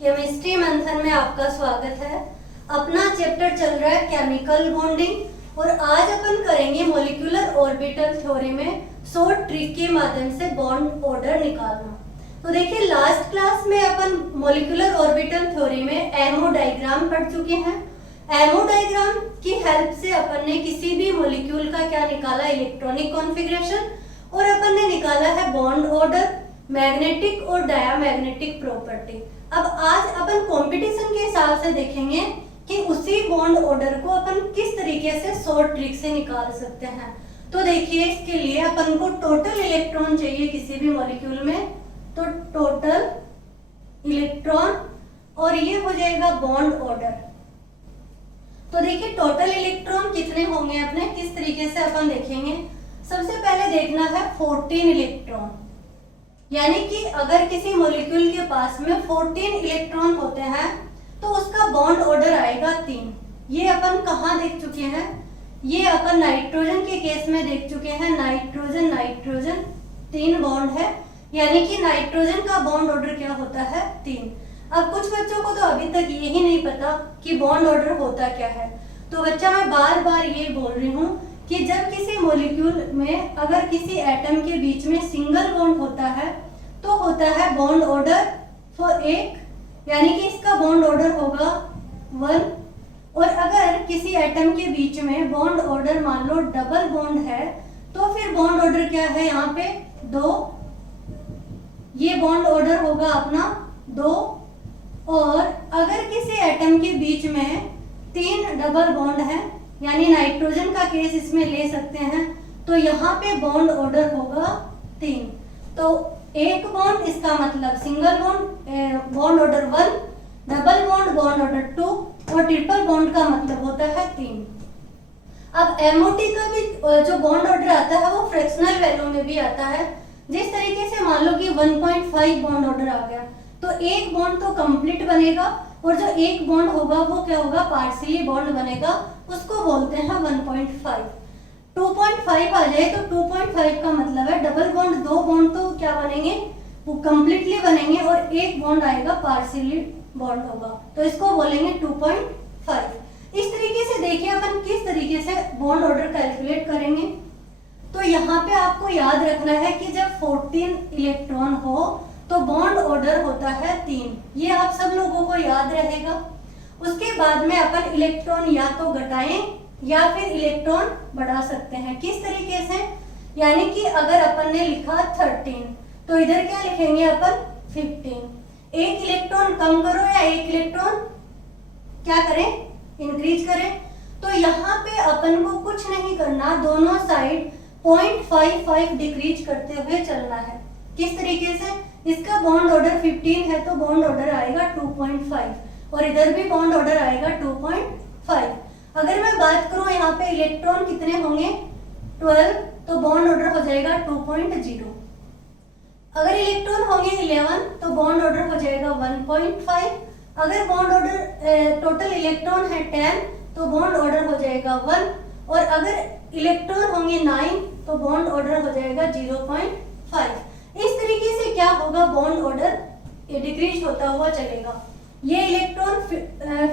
Chemistry मंथन में आपका स्वागत है। अपना चैप्टर चल रहा है केमिकल बॉन्डिंग और आज अपन करेंगे मॉलिक्यूलर ऑर्बिटल थ्योरी में शॉर्ट ट्रिक के माध्यम से बॉन्ड ऑर्डर निकालना। तो देखिए लास्ट क्लास में अपन मॉलिक्यूलर ऑर्बिटल थ्योरी में एमओ डायग्राम पढ़ चुके हैं। एमओ डायग्राम की हेल्प से अपन ने किसी भी मॉलिक्यूल का क्या निकाला, इलेक्ट्रॉनिक कॉन्फ़िगरेशन, और अपन ने निकाला है बॉन्ड ऑर्डर, मैग्नेटिक और डायमैग्नेटिक प्रॉपर्टी। अब आज अपन कंपटीशन के हिसाब से देखेंगे कि उसी बॉन्ड ऑर्डर को अपन किस तरीके से शॉर्ट ट्रिक से निकाल सकते हैं। तो देखिए इसके लिए अपन को टोटल इलेक्ट्रॉन चाहिए किसी भी मॉलिक्यूल में, तो टोटल इलेक्ट्रॉन और ये हो जाएगा बॉन्ड ऑर्डर। तो देखिए टोटल इलेक्ट्रॉन कितने होंगे अपने, किस तरीके से अपन देखेंगे। सबसे पहले देखना है 14 इलेक्ट्रॉन, यानी कि अगर किसी मॉलिक्यूल के पास में 14 इलेक्ट्रॉन होते हैं तो उसका बॉन्ड ऑर्डर आएगा 3। ये अपन कहाँ देख चुके हैं, ये अपन नाइट्रोजन के केस में देख चुके हैं। नाइट्रोजन नाइट्रोजन 3 बॉन्ड है, यानी कि नाइट्रोजन का बॉन्ड ऑर्डर क्या होता है 3। अब कुछ बच्चों को तो अभी तक यही नहीं पता कि बॉन्ड ऑर्डर होता क्या है। तो बच्चा मैं बार बार ये बोल रही हूँ कि जब किसी मॉलिक्यूल में अगर किसी एटम के बीच में सिंगल बॉन्ड होता है तो होता है बॉन्ड ऑर्डर फॉर एक, यानी कि इसका बॉन्ड ऑर्डर होगा 1। और अगर किसी एटम के बीच में बॉन्ड ऑर्डर मान लो डबल बॉन्ड है तो फिर बॉन्ड ऑर्डर क्या है यहाँ पे 2। ये बॉन्ड ऑर्डर होगा अपना 2। और अगर किसी एटम के बीच में 3 डबल बॉन्ड है, यानी नाइट्रोजन का केस इसमें ले सकते हैं, तो यहाँ पे बॉन्ड ऑर्डर होगा 3। तो एक बॉन्ड इसका मतलब single bond, bond order 1, double bond bond order 2 और ट्रिपल बॉन्ड का मतलब होता है 3। अब एमओटी का भी जो बॉन्ड ऑर्डर आता है वो फ्रैक्शनल वैल्यू में भी आता है। जिस तरीके से मान लो कि 1.5 बॉन्ड ऑर्डर आ गया तो एक बॉन्ड तो कंप्लीट बनेगा और जो एक बॉन्ड होगा वो क्या होगा, पार्शियली बॉन्ड बनेगा, उसको बोलते हैं 1.5। 2.5 आ जाए तो 2.5 का मतलब है डबल बॉन्ड, 2 बॉन्ड तो क्या बनेंगे, वो कंप्लीटली बनेंगे और एक बॉन्ड आएगा पार्शियली बॉन्ड होगा, तो इसको बोलेंगे 2.5। इस तरीके से देखिए अपन किस तरीके से बॉन्ड ऑर्डर कैलकुलेट करेंगे। तो यहाँ पे आपको याद रखना है कि जब 14 इलेक्ट्रॉन हो तो बॉन्ड ऑर्डर होता है 3। ये आप सब लोगों को याद रहेगा। उसके बाद में अपन इलेक्ट्रॉन या तो घटाएं या फिर इलेक्ट्रॉन बढ़ा सकते हैं। किस तरीके से, यानी कि अगर अपन ने लिखा 13 तो इधर क्या लिखेंगे अपन 15। एक इलेक्ट्रॉन कम करो या एक इलेक्ट्रॉन क्या करें, इंक्रीज करें। तो यहाँ पे अपन को कुछ नहीं करना, दोनों साइड 0.55 डिक्रीज करते हुए चलना है। किस तरीके से, इसका बॉन्ड ऑर्डर 15 है तो बॉन्ड ऑर्डर आएगा 2.5 और इधर भी बॉन्ड ऑर्डर आएगा 2.5। अगर मैं बात करूं यहाँ पे इलेक्ट्रॉन कितने होंगे 12, तो बॉन्ड ऑर्डर हो जाएगा 2.0। अगर इलेक्ट्रॉन होंगे 11 तो बॉन्ड ऑर्डर हो जाएगा 1.5। अगर बॉन्ड ऑर्डर टोटल इलेक्ट्रॉन है 10 तो बॉन्ड ऑर्डर हो जाएगा 1। और अगर इलेक्ट्रॉन होंगे 9 तो बॉन्ड ऑर्डर हो जाएगा 0.5। इस तरीके से क्या होगा, बॉन्ड ऑर्डर डिक्रीज होता हुआ चलेगा। ये इलेक्ट्रॉन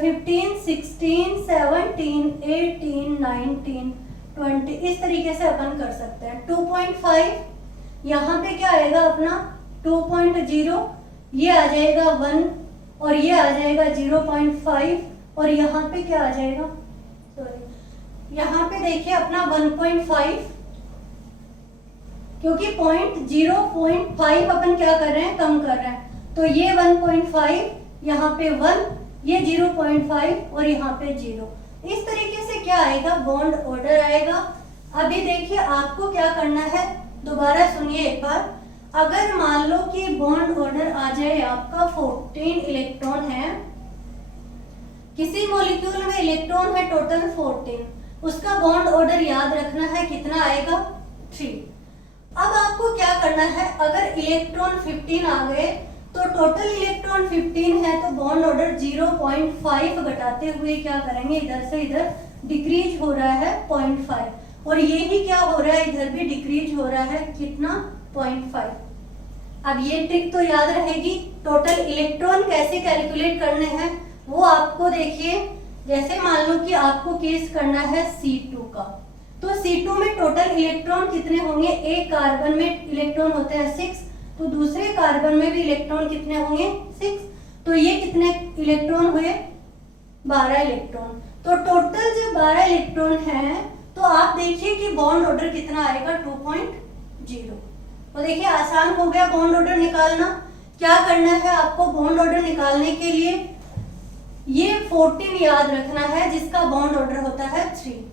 15, 16, 17, 18, 19, 20 इस तरीके से अपन कर सकते हैं। 2.5 यहाँ पे क्या आएगा अपना 2.0, ये आ जाएगा 1 और ये आ जाएगा 0.5 और यहाँ पे क्या आ जाएगा, सॉरी यहाँ पे देखिए अपना 1.5, क्योंकि 0.5 अपन क्या कर रहे हैं, कम कर रहे हैं। तो ये 1.5, यहाँ पे 1, ये 0.5 और यहाँ पे 0। इस तरीके से क्या आएगा, बॉन्ड ऑर्डर आएगा। अभी देखिए आपको क्या करना है, दोबारा सुनिए एक बार। अगर मान लो कि बॉन्ड ऑर्डर आ जाए आपका 14 इलेक्ट्रॉन है, किसी मॉलिक्यूल में इलेक्ट्रॉन है टोटल 14, उसका बॉन्ड ऑर्डर याद रखना है कितना आएगा 3। अब आपको क्या करना है, अगर इलेक्ट्रॉन 15 आ गए तो टोटल इलेक्ट्रॉन 15 है तो बॉन्ड ऑर्डर 0.5 घटाते हुए क्या करेंगे, इधर से इधर डिक्रीज हो रहा है 0.5 और ये ही क्या हो रहा है, इधर भी डिक्रीज हो रहा है कितना 0.5। अब ये ट्रिक तो याद रहेगी। टोटल इलेक्ट्रॉन कैसे कैलकुलेट करने हैं वो आपको देखिए, जैसे मान लो कि आपको केस करना है C2 का, तो C2 में टोटल इलेक्ट्रॉन कितने होंगे? एक कार्बन में इलेक्ट्रॉन होते हैं 6, तो दूसरे कार्बन में भी इलेक्ट्रॉन कितने होंगे? 6। तो ये कितने इलेक्ट्रॉन हुए? 12 इलेक्ट्रॉन। तो टोटल जो 12 इलेक्ट्रॉन है, तो आप देखिए कि बॉन्ड ऑर्डर कितना आएगा? 2.0। तो देखिए आसान हो गया बॉन्ड ऑर्डर निकालना। क्या करना है आपको बॉन्ड ऑर्डर निकालने के लिए? ये 14 याद रखना है जिसका बॉन्ड ऑर्डर होता है 3।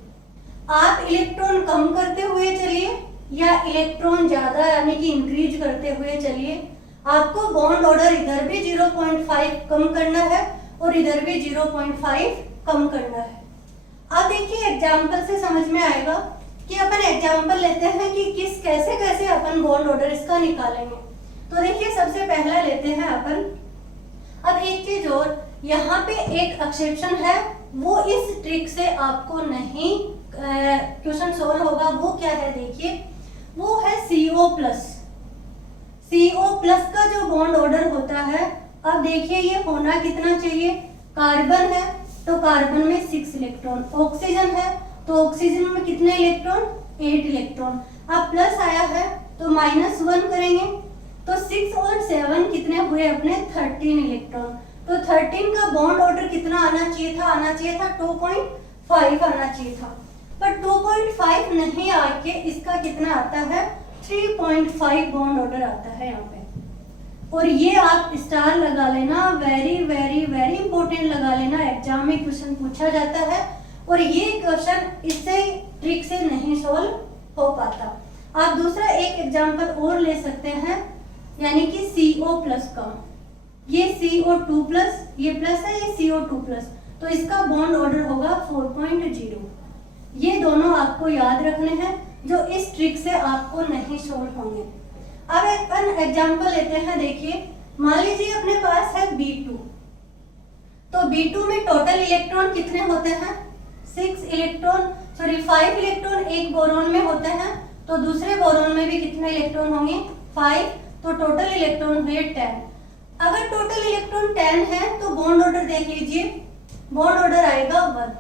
आप इलेक्ट्रॉन कम करते हुए चलिए या इलेक्ट्रॉन ज्यादा यानी कि इंक्रीज करते हुए चलिए, आपको बॉन्ड ऑर्डर इधर भी 0.5 कम करना है और इधर भी 0.5 कम करना है। अब देखिए एग्जाम्पल से समझ में आएगा कि अपन एग्जाम्पल लेते हैं कि कैसे कैसे अपन बॉन्ड ऑर्डर इसका निकालेंगे। तो देखिए सबसे पहला लेते हैं अपन। अब एक चीज और, यहाँ पे एक एक्सेप्शन है, वो इस ट्रिक से आपको नहीं क्वेश्चन सोल्व होगा। वो क्या है देखिए, वो है CO प्लस। CO प्लस का जो बॉन्ड ऑर्डर होता है, अब देखिए ये होना कितना चाहिए? कार्बन है तो कार्बन में 6 इलेक्ट्रॉन, ऑक्सीजन है तो ऑक्सीजन में कितने इलेक्ट्रॉन? 8 इलेक्ट्रॉन। अब प्लस आया है तो -1 करेंगे, तो 6 और 7 कितने हुए अपने? 13 इलेक्ट्रॉन। तो 13 का बॉन्ड ऑर्डर कितना आना चाहिए था? 2.5 आना चाहिए था, पर 2.5 नहीं आके इसका कितना आता है? 3.5 बॉन्ड ऑर्डर आता है यहाँ पे। और ये आप स्टार लगा लेना, वेरी वेरी वेरी इंपॉर्टेंट लगा लेना, एग्जाम में क्वेश्चन पूछा जाता है और ये क्वेश्चन इससे ट्रिक से नहीं सोल्व हो पाता। आप दूसरा एक एग्जांपल और ले सकते हैं, यानी कि CO प्लस का। ये CO2 प्लस, ये प्लस है, ये CO2 प्लस, तो इसका बॉन्ड ऑर्डर होगा 4.0। ये दोनों आपको याद रखने हैं जो इस ट्रिक से आपको नहीं सोल्व होंगे। अब अपन एग्जांपल लेते हैं। देखिए मान लीजिए अपने पास है B2, तो B2 में टोटल इलेक्ट्रॉन कितने होते हैं? 5 इलेक्ट्रॉन एक बोरॉन में होते हैं, तो दूसरे बोरॉन में भी कितने इलेक्ट्रॉन होंगे? 5, तो टोटल इलेक्ट्रॉन हुए 10। अगर टोटल इलेक्ट्रॉन 10 है तो बॉन्ड ऑर्डर देख लीजिए, बॉन्ड ऑर्डर आएगा 1।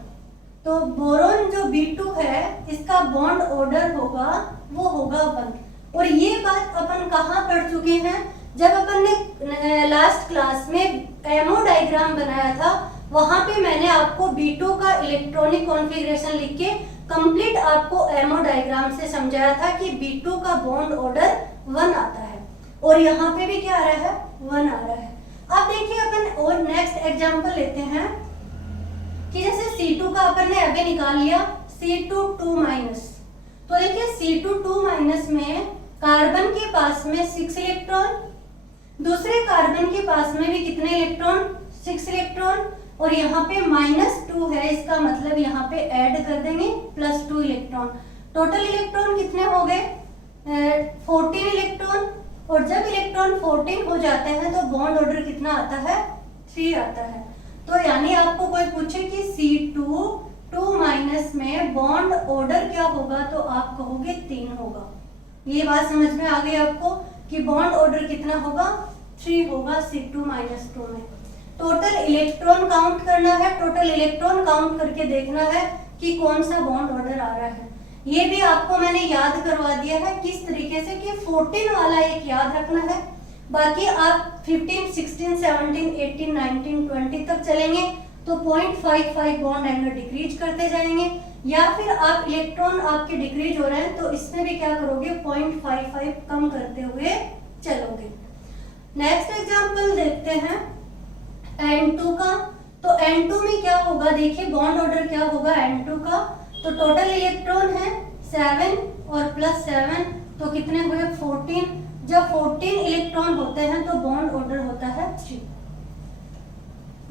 तो बोरॉन जो B2 है इसका बॉन्ड ऑर्डर होगा, वो होगा 1। और ये बात अपन कहाँ पढ़ चुके हैं? जब अपन ने लास्ट क्लास में एमओ डायग्राम बनाया था, वहां पे मैंने आपको B2 का इलेक्ट्रॉनिक कॉन्फ़िगरेशन लिख के कंप्लीट आपको एमओ डायग्राम से समझाया था कि B2 का बॉन्ड ऑर्डर 1 आता है और यहाँ पे भी क्या आ रहा है? 1 आ रहा है। अब देखिए अपन और नेक्स्ट एग्जांपल लेते हैं कि जैसे C2 का अपन ने अभी निकाल लिया C2 2-, तो देखिए C2 2- में कार्बन के पास में 6 इलेक्ट्रॉन, दूसरे कार्बन के पास में भी कितने इलेक्ट्रॉन? 6 इलेक्ट्रॉन, और यहाँ पे -2 है, इसका मतलब यहाँ पे ऐड कर देंगे +2 इलेक्ट्रॉन। टोटल इलेक्ट्रॉन कितने हो गए? 14 इलेक्ट्रॉन। और जब इलेक्ट्रॉन 14 हो जाते हैं तो बॉन्ड ऑर्डर कितना आता है? 3 आता है। तो यानी आपको कोई पूछे कि C2 2- में बॉन्ड ऑर्डर क्या होगा, तो आप कहोगे 3 होगा। ये बात समझ में आ गई आपको कि बॉन्ड ऑर्डर कितना होगा? 3 होगा C2-2 में। टोटल इलेक्ट्रॉन काउंट करना है, टोटल इलेक्ट्रॉन काउंट करके देखना है कि कौन सा बॉन्ड ऑर्डर आ रहा है। ये भी आपको मैंने याद करवा दिया है किस तरीके से कि 14 वाला एक याद रखना है, बाकी आप 15, 16, 17, 18, 19, 20 तक चलेंगे तो 0.55 बॉन्ड एंगल डिक्रीज करते जाएंगे, या फिर आप इलेक्ट्रॉन आपके डिक्रीज हो रहे हैं तो इसमें भी क्या करोगे? 0.55 कम करते हुए चलोगे। नेक्स्ट एग्जांपल देखते हैं N2 का। तो N2 में क्या होगा? देखिए बॉन्ड ऑर्डर क्या होगा N2 का? तो टोटल इलेक्ट्रॉन है 7 और +7, तो कितने हुए? 14। जब 14 इलेक्ट्रॉन होते हैं तो बॉन्ड ऑर्डर होता है 3।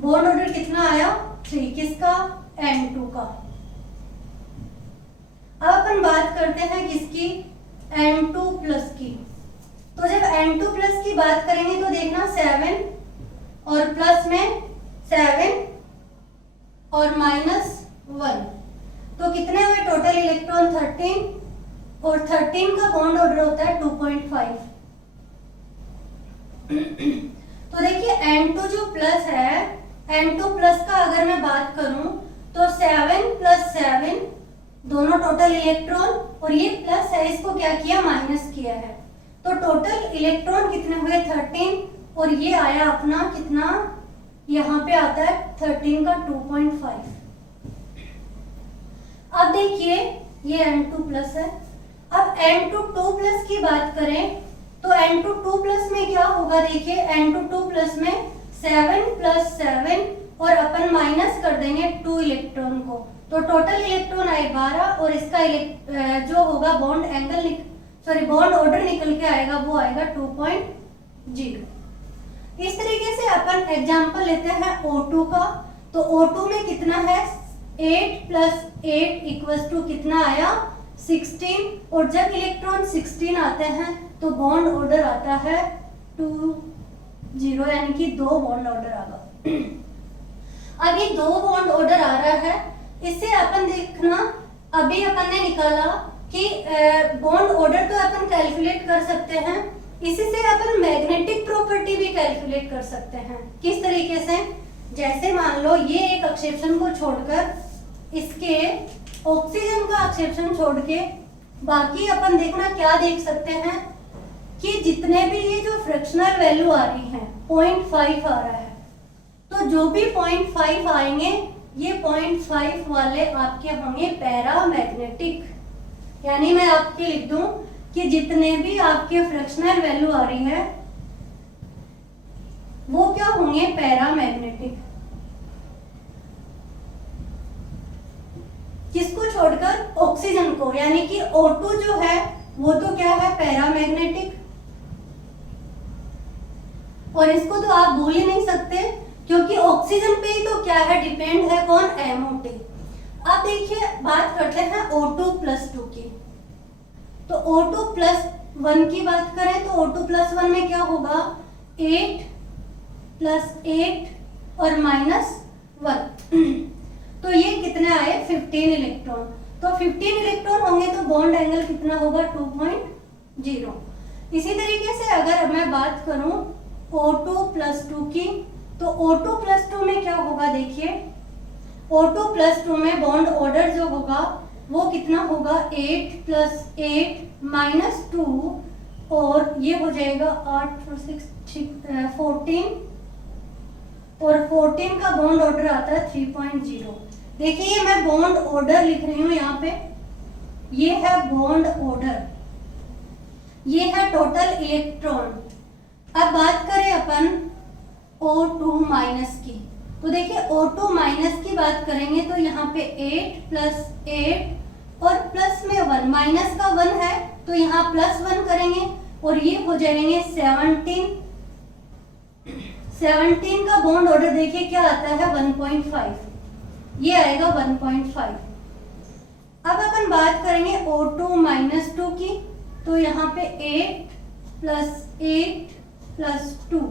बॉन्ड ऑर्डर कितना आया? 3। किसका? N2 का। अब अपन बात करते हैं किसकी? N2 प्लस की। तो जब N2 प्लस की बात करेंगे तो देखना 7 और प्लस में 7 और -1, तो कितने हुए टोटल इलेक्ट्रॉन? 13, और 13 का बॉन्ड ऑर्डर होता है 2.5। तो देखिए N2 जो प्लस है, N2 प्लस का अगर मैं बात करूं तो 7 + 7 दोनों टोटल इलेक्ट्रॉन, और ये प्लस है इसको क्या किया, माइनस किया है। तो टोटल इलेक्ट्रॉन कितने हुए, 13, और ये आया अपना कितना, यहाँ पे आता है 13 का 2.5। अब देखिए ये N2 प्लस है। अब N2 2 प्लस की बात करें तो N2 2 प्लस में क्या होगा, देखिए N2 2 प्लस में 7 + 7 और अपन माइनस कर देंगे 2 इलेक्ट्रॉन को, तो टोटल इलेक्ट्रॉन आए 12, और इसका जो होगा बॉन्ड एंगल बॉन्ड ऑर्डर निकल के आएगा, वो आएगा 2.0। इस तरीके से अपन एग्जांपल लेते हैं O2 का। तो O2 में कितना है, 8 + 8 = कितना आया, 16, और जब इलेक्ट्रॉन 16 आते हैं तो बॉन्ड ऑर्डर आता है 2.0, यानी कि 2 बॉन्ड ऑर्डर आगा। अब ये 2 बॉन्ड ऑर्डर आ रहा है, इससे अपन देखना, अभी अपन ने निकाला कि बॉन्ड ऑर्डर तो अपन कैलकुलेट कर सकते हैं, इसी से अपन मैग्नेटिक प्रॉपर्टी भी कैलकुलेट कर सकते हैं। किस तरीके से, जैसे मान लो ये एक एक्सेप्शन को छोड़कर, इसके ऑक्सीजन का एक्सेप्शन छोड़ के बाकी अपन देखना क्या देख सकते हैं कि जितने भी ये जो फ्रैक्शनल वैल्यू आ रही है 0.5 आ रहा है, तो जो भी 0.5 आएंगे ये 0.5 वाले आपके होंगे पैरामैग्नेटिक। यानी मैं आपके लिख दूं कि जितने भी आपके फ्रैक्शनल वैल्यू आ रही है वो क्या होंगे, पैरामैग्नेटिक। किसको छोड़कर, ऑक्सीजन को, यानी कि O2 जो है वो तो क्या है, पैरामैग्नेटिक, और इसको तो आप भूल ही नहीं सकते क्योंकि ऑक्सीजन पे ही तो क्या है, डिपेंड है कौन, MOT। अब देखिए बात करते हैं O2 + 2 की। तो O2 + 1 की बात करें तो O2 + 1 में क्या होगा, 8 + 8 और -1 तो ये कितने आए, 15 इलेक्ट्रॉन। तो 15 इलेक्ट्रॉन होंगे तो बॉन्ड एंगल कितना होगा, 2.0। इसी तरीके से अगर मैं बात करूं O2 + 2 की, तो O2 + 2 में क्या होगा, देखिए O2 + 2 में बॉन्ड ऑर्डर जो होगा वो कितना होगा, 8 + 8 - 2, और ये हो जाएगा 8 और 6 14, और 14 का बॉन्ड ऑर्डर आता है 3.0। देखिए ये मैं बॉन्ड ऑर्डर लिख रही हूँ यहाँ पे, ये है बॉन्ड ऑर्डर, ये है टोटल इलेक्ट्रॉन। अब बात करें अपन O2- की, तो देखिए O2- की बात करेंगे तो यहाँ पे 8 + 8 और प्लस में 1, माइनस का 1 है तो यहाँ +1 करेंगे, और ये हो जाएंगे 17। 17 का बॉन्ड ऑर्डर देखिए क्या आता है, 1.5, ये आएगा 1.5। अब अपन बात करेंगे O2- 2 की, तो यहाँ पे 8 + 8 + 2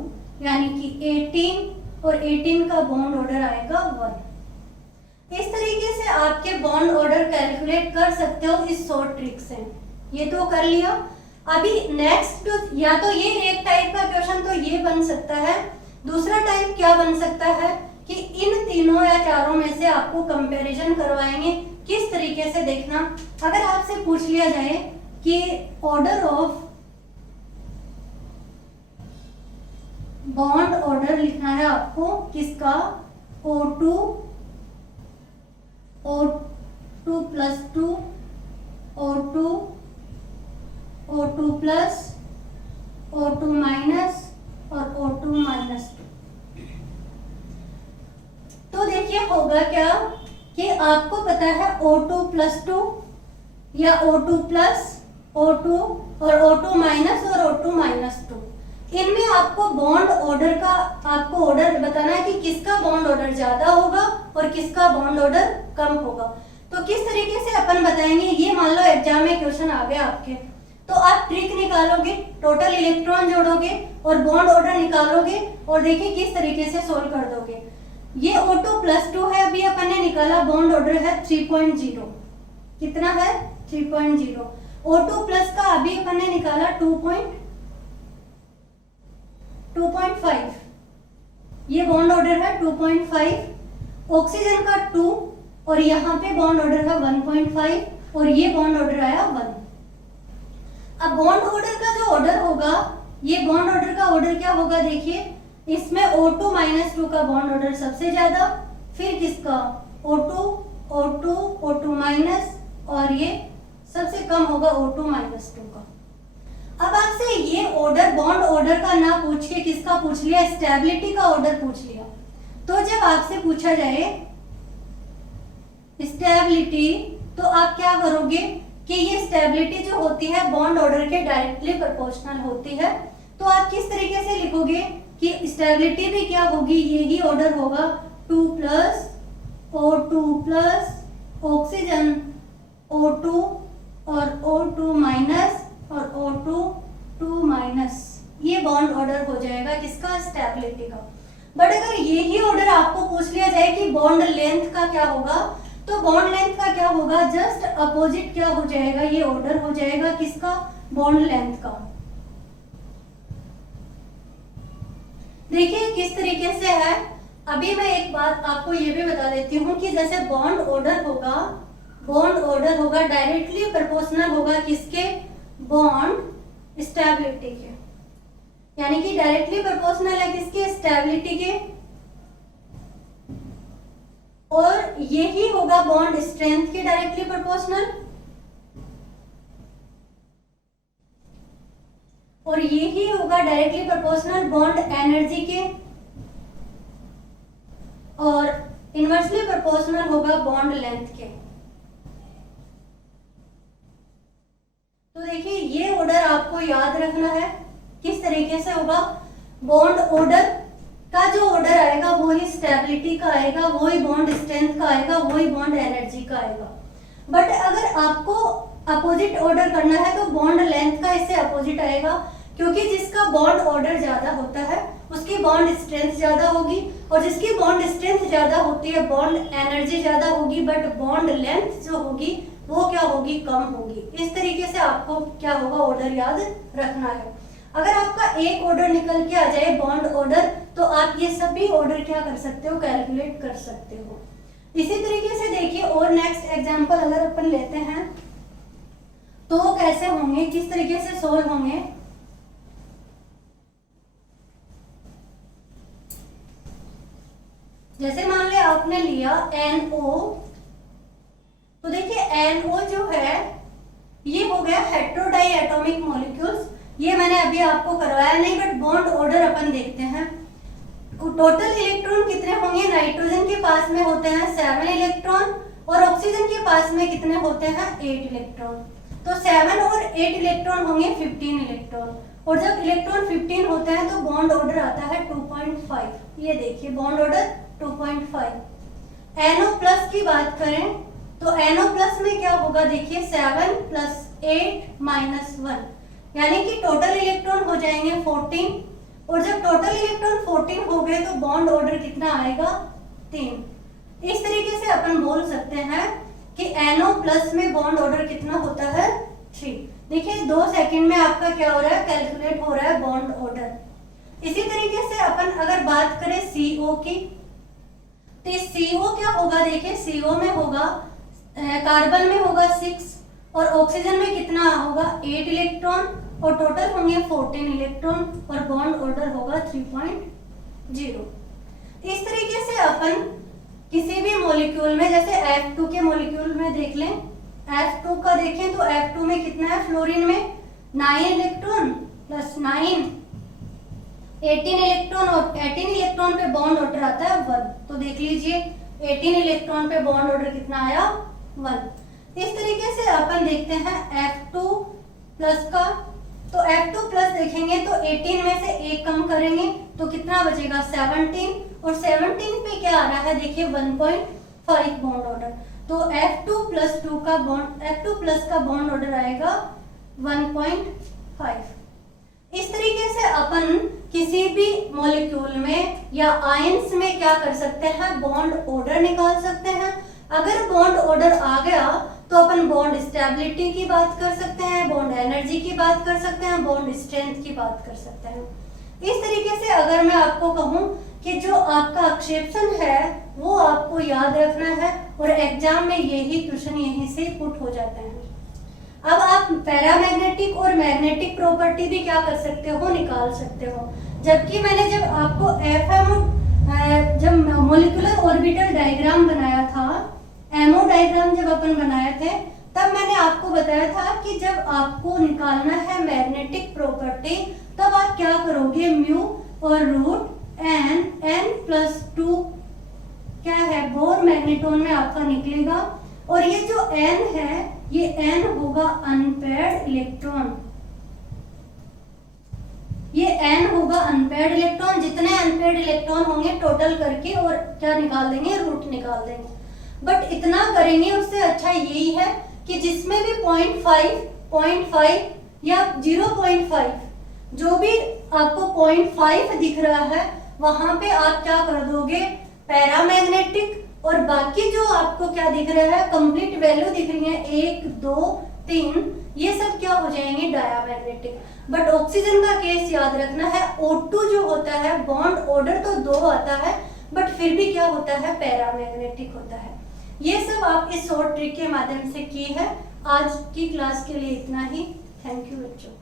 यानी कि 18, और 18 का बॉन्ड ऑर्डर आएगा 1। इस तरीके से आपके बॉन्ड ऑर्डर कैलकुलेट कर सकते हो इस शॉर्ट ट्रिक से। ये तो कर लिया। अभी नेक्स्ट या तो ये एक टाइप का क्वेश्चन तो ये बन सकता है, दूसरा टाइप क्या बन सकता है कि इन तीनों या चारों में से आपको कंपैरिजन करवाएंगे। किस तरीके से देखना, अगर आपसे पूछ लिया जाए कि ऑर्डर ऑफ बॉन्ड ऑर्डर लिखना है आपको किसका, O2 + 2, O2 +, O2- और O2- 2। तो देखिए होगा क्या कि आपको पता है O2 + 2 या O2 +, O2 और O2- और O2- 2, इनमें आपको बॉन्ड ऑर्डर का आपको ऑर्डर बताना है कि किसका बॉन्ड ऑर्डर ज्यादा होगा और किसका बॉन्ड ऑर्डर कम होगा। तो किस तरीके से अपन बताएंगे, ये मान लो एग्जाम में क्वेश्चन आ गया आपके, तो आप ट्रिक निकालोगे, टोटल इलेक्ट्रॉन जोड़ोगे और बॉन्ड ऑर्डर निकालोगे और देखिए किस तरीके से सोल्व कर दोगे। ये O2 + 2 है, अभी अपन ने निकाला, बॉन्ड ऑर्डर है 3.0, कितना है 3.0। O2 प्लस का अभी अपन ने निकाला 2.0, 2.5, ये बॉन्ड ऑर्डर है 2.5, ऑक्सीजन का 2 और यहाँ पे बॉन्ड ऑर्डर है 1.5 और ये बॉन्ड ऑर्डर आया 1। अब बॉन्ड ऑर्डर का जो ऑर्डर होगा, ये बॉन्ड ऑर्डर का ऑर्डर क्या होगा देखिए, इसमें O2 - 2 का बॉन्ड ऑर्डर सबसे ज्यादा, फिर किसका O2 O2 O2 माइनस और ये सबसे कम होगा O2 - 2 का। अब आपसे ये ऑर्डर बॉन्ड ऑर्डर का ना पूछ के किसका पूछ लिया, स्टेबिलिटी का ऑर्डर पूछ लिया। तो जब आपसे पूछा जाए स्टेबिलिटी तो आप क्या करोगे कि ये स्टेबिलिटी जो होती है बॉन्ड ऑर्डर के डायरेक्टली प्रोपोर्शनल होती है। तो आप किस तरीके से लिखोगे कि स्टेबिलिटी भी क्या होगी, यही ऑर्डर होगा 2 plus O2 plus oxygen O2 और O2 माइनस और O2 2 माइनस, ये बॉन्ड ऑर्डर हो जाएगा किसका, स्टेबिलिटी का। बट अगर यही ऑर्डर आपको पूछ लिया जाए कि बॉन्ड लेंथ का क्या होगा, तो बॉन्ड लेंथ का क्या होगा, जस्ट अपोजिट क्या हो जाएगा, ये ऑर्डर हो जाएगा किसका, बॉन्ड लेंथ का। देखिए किस तरीके से है। अभी मैं एक बात आपको ये भी बता देती हूँ कि जैसे बॉन्ड ऑर्डर होगा डायरेक्टली प्रोपोर्शनल होगा किसके, बॉन्ड स्टेबिलिटी के, यानी कि डायरेक्टली प्रोपोर्शनल है किसके, स्टेबिलिटी के। और यही होगा बॉन्ड स्ट्रेंथ के डायरेक्टली प्रोपोर्शनल, और यही होगा डायरेक्टली प्रोपोर्शनल बॉन्ड एनर्जी के, और इनवर्सली प्रोपोर्शनल होगा बॉन्ड लेंथ के। तो देखिए ये ऑर्डर आपको याद रखना है किस तरीके से होगा, बॉन्ड ऑर्डर का जो ऑर्डर आएगा वही स्टेबिलिटी का आएगा, वही बॉन्ड स्ट्रेंथ का आएगा, वही बॉन्ड एनर्जी का आएगा। बट अगर आपको अपोजिट ऑर्डर करना है तो बॉन्ड लेंथ का इससे अपोजिट आएगा, क्योंकि जिसका बॉन्ड ऑर्डर ज्यादा होता है उसकी बॉन्ड स्ट्रेंथ ज्यादा होगी, और जिसकी बॉन्ड स्ट्रेंथ ज्यादा होती है बॉन्ड एनर्जी ज्यादा होगी, बट बॉन्ड लेंथ जो होगी वो क्या होगी, कम होगी। इस तरीके से आपको क्या होगा, ऑर्डर याद रखना है। अगर आपका एक ऑर्डर निकल के आ जाए बॉन्ड ऑर्डर, तो आप ये सभी ऑर्डर क्या कर सकते हो, कैलकुलेट कर सकते हो। इसी तरीके से देखिए और नेक्स्ट एग्जांपल अगर अपन लेते हैं तो वो कैसे होंगे, किस तरीके से सोल्व होंगे। जैसे मान लिया आपने लिया NO, तो देखिए NO जो है ये हो गया हेटेरोडाई एटॉमिक मॉलिक्यूल्स, ये मैंने अभी आपको करवाया नहीं, बट बॉन्ड ऑर्डर अपन देखते हैं। टोटल इलेक्ट्रॉन कितने होंगे, नाइट्रोजन के पास में होते हैं 7 इलेक्ट्रॉन और ऑक्सीजन के पास में कितने होते हैं 8 इलेक्ट्रॉन। तो 7 और 8 इलेक्ट्रॉन होंगे 15 इलेक्ट्रॉन, और जब इलेक्ट्रॉन 15 होते हैं तो बॉन्ड ऑर्डर आता है 2.5। ये देखिए बॉन्ड ऑर्डर 2.5। NO प्लस की बात करें तो NO प्लस में क्या होगा, देखिए 7 + 8 - 1, यानी कि टोटल इलेक्ट्रॉन हो जाएंगे 14, और जब टोटल इलेक्ट्रॉन 14 हो गए तो बॉन्ड ऑर्डर कितना आएगा, 3। इस तरीके से अपन बोल सकते हैं कि NO प्लस में बॉन्ड ऑर्डर कितना होता है, 3। देखिए 2 सेकंड में आपका क्या हो रहा है, कैलकुलेट हो रहा है बॉन्ड ऑर्डर। इसी तरीके से अपन अगर बात करें CO की, तो CO क्या होगा, देखिए CO में होगा कार्बन में होगा 6 और ऑक्सीजन में कितना होगा 8 इलेक्ट्रॉन, और टोटल होंगे 14 इलेक्ट्रॉन, और बॉन्ड ऑर्डर होगा 3.0। इस तरीके से अपन किसी भी मॉलिक्यूल में, जैसे F2 के मॉलिक्यूल में देख लें, F2 का देखें तो F2 में कितना है, फ्लोरीन में 9 इलेक्ट्रॉन + 9 18 इलेक्ट्रॉन, और 18 इलेक्ट्रॉन पे बॉन्ड ऑर्डर आता है 1। तो देख लीजिए 18 इलेक्ट्रॉन पे बॉन्ड ऑर्डर कितना आया, 1। इस तरीके से अपन देखते हैं F2 प्लस का, तो F2 प्लस देखेंगे तो 18 में से 1 कम करेंगे तो कितना बचेगा, 17, और 17 पे क्या आ रहा है, देखिए 1.5 बॉन्ड ऑर्डर। तो F2 + 2 का बॉन्ड, F2 प्लस का बॉन्ड ऑर्डर आएगा 1.5। इस तरीके से अपन किसी भी मॉलिक्यूल में या आयंस में क्या कर सकते हैं, बॉन्ड ऑर्डर निकाल सकते हैं। अगर बॉन्ड ऑर्डर आ गया तो अपन बॉन्ड स्टेबिलिटी की बात कर सकते हैं, बॉन्ड एनर्जी की बात कर सकते हैं, बॉन्ड स्ट्रेंथ की बात कर सकते हैं। इस तरीके से अगर मैं आपको कहूं कि जो आपका एक्सेप्शन है वो आपको याद रखना है और एग्जाम में यही क्वेश्चन यहीं से पुट हो जाते हैं। अब आप पैरामैग्नेटिक और मैग्नेटिक प्रॉपर्टी भी क्या कर सकते हो, निकाल सकते हो। जबकि मैंने जब आपको जब मॉलिक्यूलर ऑर्बिटल डायग्राम बनाया था, एमओ डायग्राम जब अपन बनाए थे, तब मैंने आपको बताया था कि जब आपको निकालना है मैग्नेटिक प्रॉपर्टी तब आप क्या करोगे, म्यू और रूट n+2 क्या है, बोर मैग्नेटोन में आपका निकलेगा। और ये जो n है ये n होगा अनपेयर्ड इलेक्ट्रॉन, ये n होगा अनपेयर्ड इलेक्ट्रॉन। जितने अनपेयर्ड इलेक्ट्रॉन होंगे टोटल करके और क्या निकाल देंगे, रूट निकाल देंगे। बट इतना करेंगे उससे अच्छा यही है कि जिसमें भी 0.5 या 0.5 जो भी आपको 0.5 दिख रहा है वहां पे आप क्या कर दोगे, पैरामैग्नेटिक, और बाकी जो आपको क्या दिख रहा है, कंप्लीट वैल्यू दिख रही है 1 2 3, ये सब क्या हो जाएंगे, डायामैग्नेटिक। बट ऑक्सीजन का केस याद रखना है, O2 जो होता है बॉन्ड ऑर्डर तो 2 आता है बट फिर भी क्या होता है, पैरामैग्नेटिक होता है। ये सब आप इस शॉर्ट ट्रिक के माध्यम से की है। आज की क्लास के लिए इतना ही। थैंक यू बच्चों।